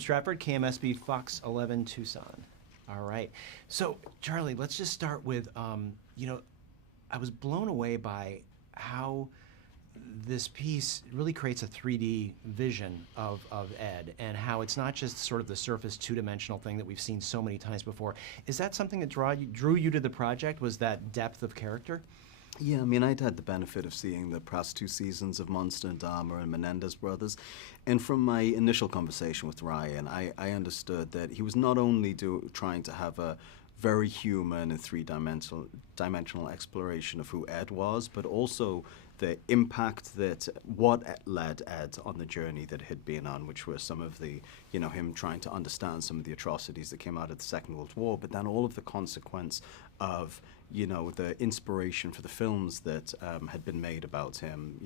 Stratford, KMSB Fox 11 Tucson. All right. So, Charlie, let's just start with, I was blown away by how this piece really creates a 3D vision of Ed, and how it's not just sort of the surface two-dimensional thing that we've seen so many times before. Is that something that drew you to the project, was that depth of character? Yeah, I mean, I'd had the benefit of seeing the past 2 seasons of Monster and Dharma and Menendez Brothers, and from my initial conversation with Ryan, I understood that he was not only trying to have a very human and three-dimensional exploration of who Ed was, but also the impact that what led Ed on the journey that he'd been on, which were some of the, him trying to understand some of the atrocities that came out of the Second World War, but then all of the consequence of, the inspiration for the films that had been made about him,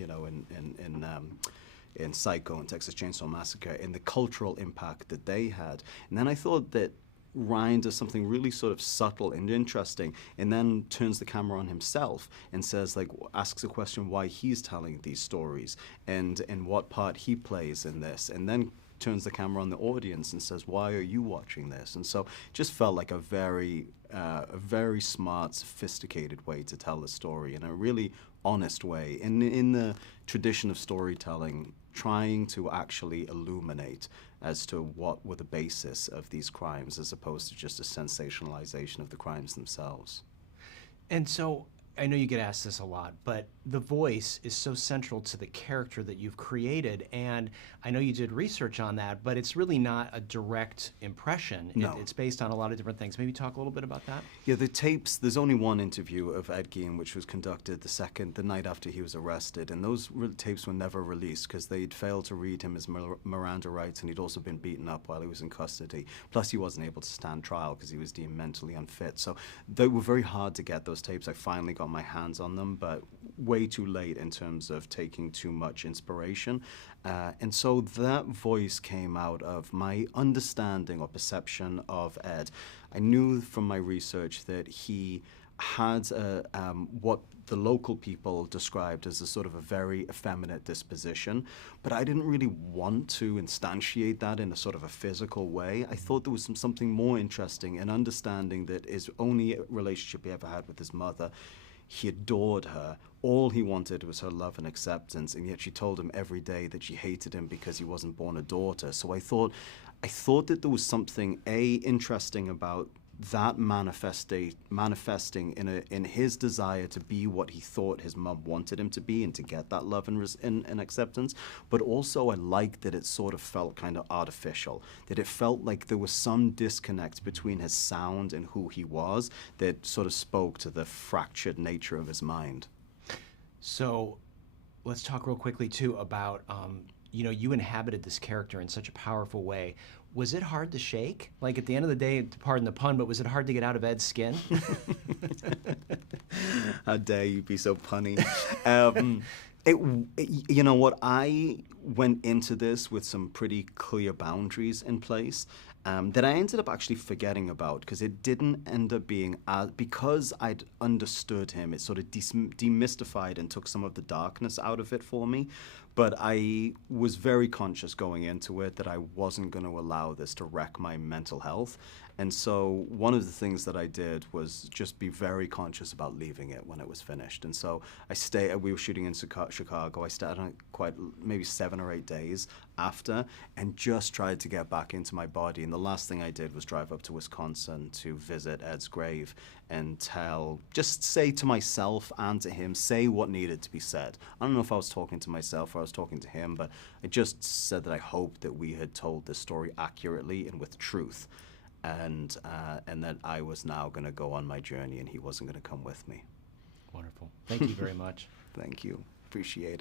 in Psycho and Texas Chainsaw Massacre, and the cultural impact that they had. And then I thought that Ryan does something really sort of subtle and interesting, and then turns the camera on himself and says, asks a question why he's telling these stories and what part he plays in this, and then turns the camera on the audience and says, why are you watching this? And so it just felt like a very smart, sophisticated way to tell the story in a really honest way. And in the tradition of storytelling, trying to actually illuminate as to what were the basis of these crimes, as opposed to just a sensationalization of the crimes themselves. And so, I know you get asked this a lot, but the voice is so central to the character that you've created, and I know you did research on that, but it's really not a direct impression. No. It's based on a lot of different things. Maybe talk a little bit about that? Yeah, the tapes, there's only one interview of Ed Gein, which was conducted the night after he was arrested, and those tapes were never released because they'd failed to read him his Miranda rights, and he'd also been beaten up while he was in custody. Plus, he wasn't able to stand trial because he was deemed mentally unfit. So they were very hard to get, those tapes. I finally got my hands on them, but way too late in terms of taking too much inspiration. And so that voice came out of my understanding or perception of Ed. I knew from my research that he had what the local people described as a sort of a very effeminate disposition, but I didn't really want to instantiate that in a sort of a physical way. I thought there was something more interesting in understanding that his only relationship he ever had with his mother, he adored her. All he wanted was her love and acceptance, and yet she told him every day that she hated him because he wasn't born a daughter. So I thought that there was something interesting about that manifesting in his desire to be what he thought his mum wanted him to be and to get that love and acceptance. But also I liked that it sort of felt kind of artificial, that it felt like there was some disconnect between his sound and who he was that sort of spoke to the fractured nature of his mind. So let's talk real quickly too about, you inhabited this character in such a powerful way. Was it hard to shake? Like, at the end of the day, pardon the pun, but was it hard to get out of Ed's skin? How dare you be so punny. You know what, I went into this with some pretty clear boundaries in place that I ended up actually forgetting about, because it didn't end up being, because I'd understood him, it sort of demystified and took some of the darkness out of it for me. But I was very conscious going into it that I wasn't going to allow this to wreck my mental health. And so one of the things that I did was just be very conscious about leaving it when it was finished. And so we were shooting in Chicago. I stayed on it maybe 7 or 8 days after, and just tried to get back into my body. And the last thing I did was drive up to Wisconsin to visit Ed's grave and just say to myself and to him, say what needed to be said. I don't know if I was talking to myself or I was talking to him, but I just said that I hoped that we had told this story accurately and with truth. And that I was now going to go on my journey and he wasn't going to come with me. Wonderful. Thank you very much. Thank you. Appreciate it.